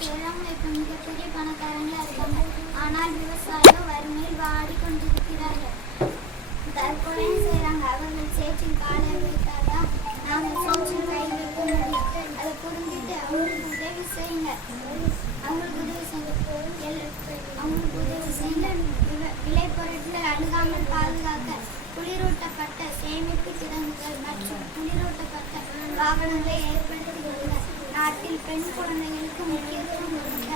செய்கிறவங்க இப்போ மிகப்பெரிய பணக்காரங்களா இருக்காங்க. ஆனால் விவசாயிகள் வறுமையில் வாடிக்கொண்டிருக்கிறார்கள். தற்கொலையும் செய்கிறாங்க. அவர்கள் சேற்றில் காலை வைத்தால்தான் நாங்கள் சோற்றில் கை வைக்க முடியும். அதை புரிஞ்சுட்டு அவங்களுக்கு உதவி செய்யுங்க. அவங்களுக்கு உதவி செய்யுங்க. விளைபொருட்களை அணுகாமல் பாதுகாக்க குளிரூட்டப்பட்ட சேமிப்பு கிடங்குகள் மற்றும் குளிரூட்டப்பட்ட வாகனங்களை ஏற்படுத்தி கொடுங்க. நாட்டில் பெண் குழந்தைகளுக்கு முக்கியத்துவம் கொடுங்க.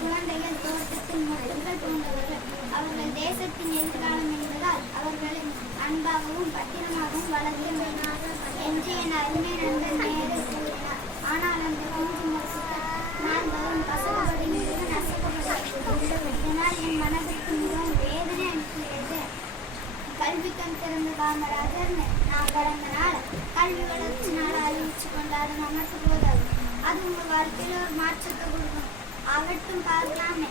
குழந்தைகள் தோட்டத்தில் மொட்டுகள் போன்றவர்கள். அவர்கள் தேசத்தின் எதிர்காலம் என்பதால் அவர்களை அன்பாகவும் பத்திரமாகவும் வளர்க்க வேண்டும் என்று என் அருமை நண்பர் நேரு கூறினார். ஆனால் அந்த குஞ்சு மொட்டுகள் நாள்தோறும் கசக்கப்படுகிறது, நசுக்கப்படுகிறது. இதனால் என் மனதிற்கு மிகவும் வேதனை அளிக்கிறது. கல்வி கண் திறந்த காமராஜர் நான் பிறந்த நாள் கல்வி வளர்ச்சி நாள் அறிவிச்சு கொண்டாட நமக்கு போதாது. அது உங்கள் வாழ்க்கையில் ஒரு மாற்றத்தை கொடுக்கும். ஆகட்டும், பார்க்கலாமே.